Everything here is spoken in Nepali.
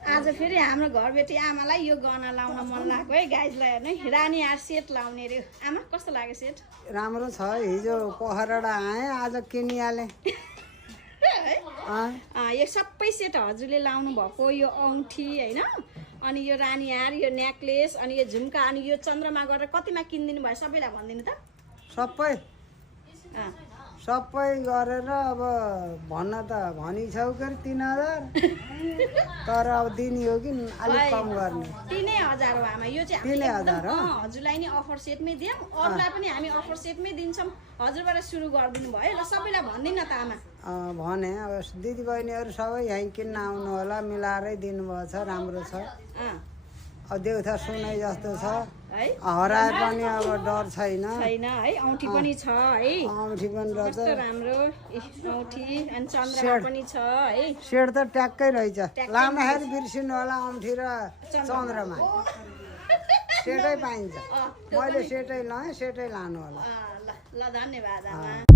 आज फेरि हाम्रो घरबेटी आमालाई यो गहना लाउन मन लाग्यो है गाइजलाई हेर्नु रानी हार सेट लाउने रे आमा कस्तो लाग्यो सेट राम्रो छ हिजो पोखराबाट आएँ आज किनिहालेँ यो सबै सेट हजुरले लाउनु भएको यो औँठी होइन अनि यो रानी हार यो नेकलेस अनि यो झुम्का अनि यो चन्द्रमा गरेर कतिमा किनिदिनु भयो सबैलाई भनिदिनु त सबै गरेर अब भन्न त भनिछौ के 3000 तर अब दिने हो कि अलिक कम गर्ने 3000 हो आमा यो चाहिँ 3000 हो हजुरलाई नि अफर सेटमै दियौँ अरूलाई पनि हामी अफर सेटमै दिन्छौँ हजुरबाट सुरु गरिदिनु भयो ल सबैलाई भन्दिनँ त आमा भने अब दिदीबहिनीहरू सबै यहीँ किन्न आउनु होला मिलाएरै दिनुभएको छ राम्रो छ अब देउथा सुनै जस्तो छ है हराए पनि अब डर छैन है औँठी पनि छ है औँठी पनि रहेछ कस्तो राम्रो औँठी अनि चन्द्रमा पनि छ है सेट त ट्याक्कै रहेछ लाउँदाखेरि बिर्सिनु होला औँठी र चन्द्रमा सेटै पाइन्छ मैले सेटै लगाएँ सेटै लानु होला ल धन्यवाद आमा